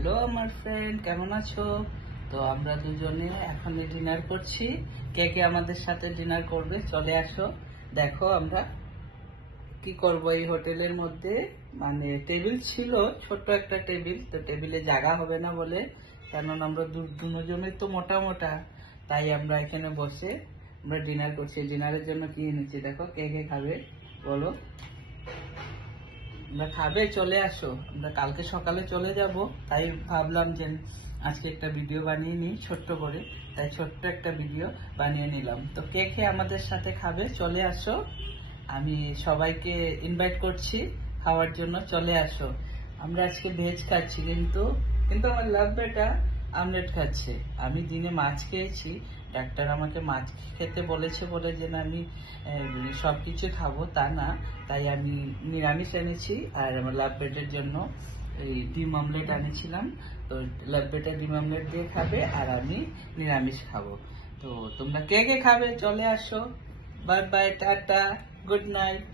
Hello আমার friend, কেমন আছো? তো আমরা দুজনে এখন ডিনার করছি। কে কে আমাদের সাথে ডিনার করবে চলে আসো। দেখো আমরা কি করব এই হোটেলের মধ্যে। মানে টেবিল ছিল, ছোট্ট একটা টেবিল, তো টেবিলে জায়গা হবে না বলে, কারণ আমরা দুজনের তো মোটা মোটা, তাই আমরা এখানে বসে আমরা ডিনার করছি। ডিনারের জন্য কি এনেছি দেখো, কে কে খাবে বলো। আমরা খাবে চলে আসো, আমরা কালকে সকালে চলে যাব, তাই ভাবলাম যে আজকে একটা ভিডিও বানিয়ে নিই ছোট্ট করে, তাই ছোট্ট একটা ভিডিও বানিয়ে নিলাম। তো কে কে আমাদের সাথে খাবে চলে আসো, আমি সবাইকে ইনভাইট করছি খাওয়ার জন্য, চলে আসো। আমরা আজকে ভেজ খাচ্ছি, কিন্তু কিন্তু আমার লাভ বেটা আমলেট খাচ্ছে। আমি দিনে মাছ খেয়েছি, ডাক্তার আমাকে মাছ খেতে বলেছে বলে যে না আমি সব কিছু খাবো তা না, তাই আমি নিরামিষ এনেছি। আর আমার লাভ বেটের জন্য এই ডিম অমলেট আনেছিলাম। তো লাভ বেটা ডিম অমলেট দিয়ে খাবে আর আমি নিরামিষ খাবো। তো তোমরা কে কে খাবে চলে আসো। Bye bye, tata, good night.